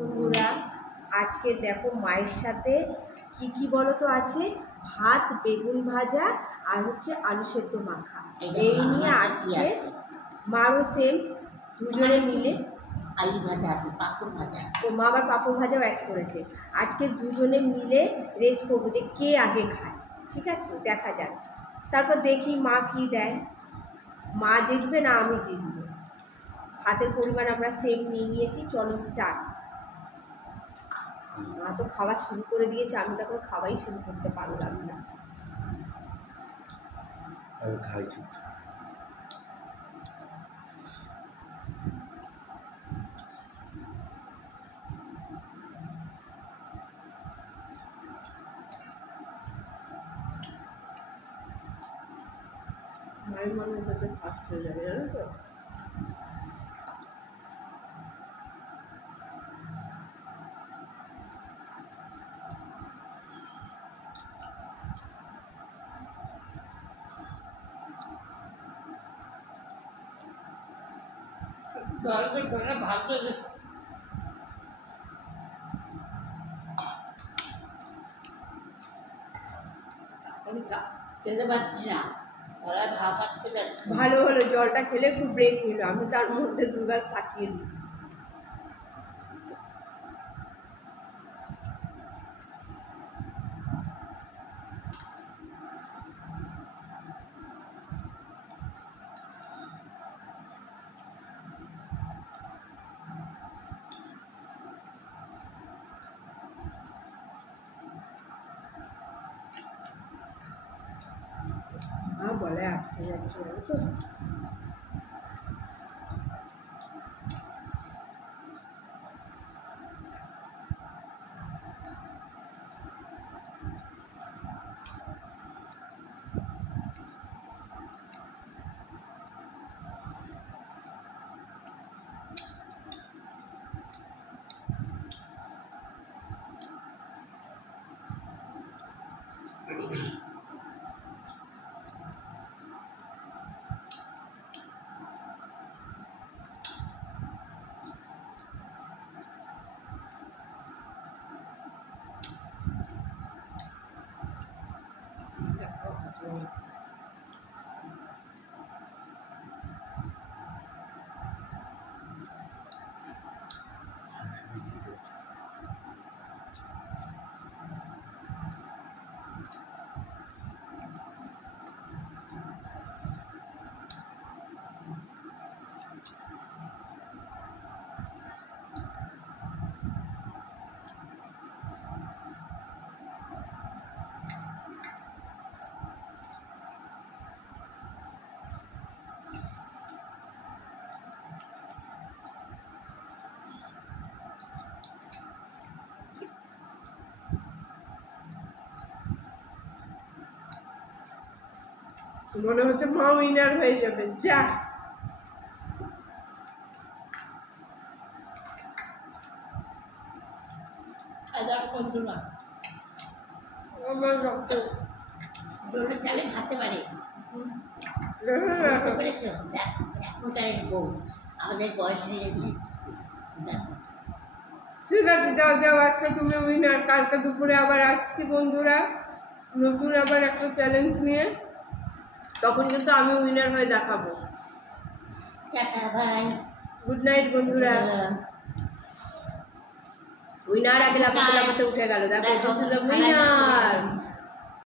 বন্ধুরা আজকে দেখো মায়ের সাথে কি বলো তো আছে, ভাত, বেগুন ভাজা আর হচ্ছে আলু সেদ্ধ মাখা। এই নিয়ে আজকে মারও সেম, দুজনে মিলে আলু ভাজা আছে, পাঁপড় ভাজা। ও মা আবার পাঁপড় ভাজাও অ্যাড করেছে। আজকে দুজনে মিলে রেস করবো যে কে আগে খায়। ঠিক আছে, দেখা যাক, তারপর দেখি মা কি দেয়। মা জিতবে না আমি জিতবো। হাতের পরিমাণ আমরা সেম নিয়ে নিয়েছি, চলো স্টার্ট। মা তো খাওয়া শুরু করে দিয়েছে, আমি তো এখন খাওয়াই শুরু করতে পারলাম না। আমি খাইছি। মায়ের মনে হচ্ছে ফার্স্ট হয়ে যাবে, জানো তো। খেতে পারছি না, ভালো হলো, জলটা খেলে একটু ব্রেক নিল, আমি তার মধ্যে দুগাল সাটিয়ে দিই। বলে আটকে যাচ্ছে, জানো তো। মনে হচ্ছে মা উইনার হয়ে যাবে। যা আমার রক্ত চালে খাতে পারে। পেরেছ? এখনকার বউ আমাদের বয়স হয়ে গেছে। ঠিক আছে, যাও যাও, আচ্ছা তুমি উইনার। কালকে দুপুরে আবার আসছি বন্ধুরা, নতুন আবার একটা চ্যালেঞ্জ নিয়ে, তখন কিন্তু আমি উইনার হয়ে দেখাবো। টাটা, বাই, গুড নাইট বন্ধুরা। উইনার আগে লাফাতে লাফাতে উঠে গেল, দেখো, দিস ইজ দ্য উইনার।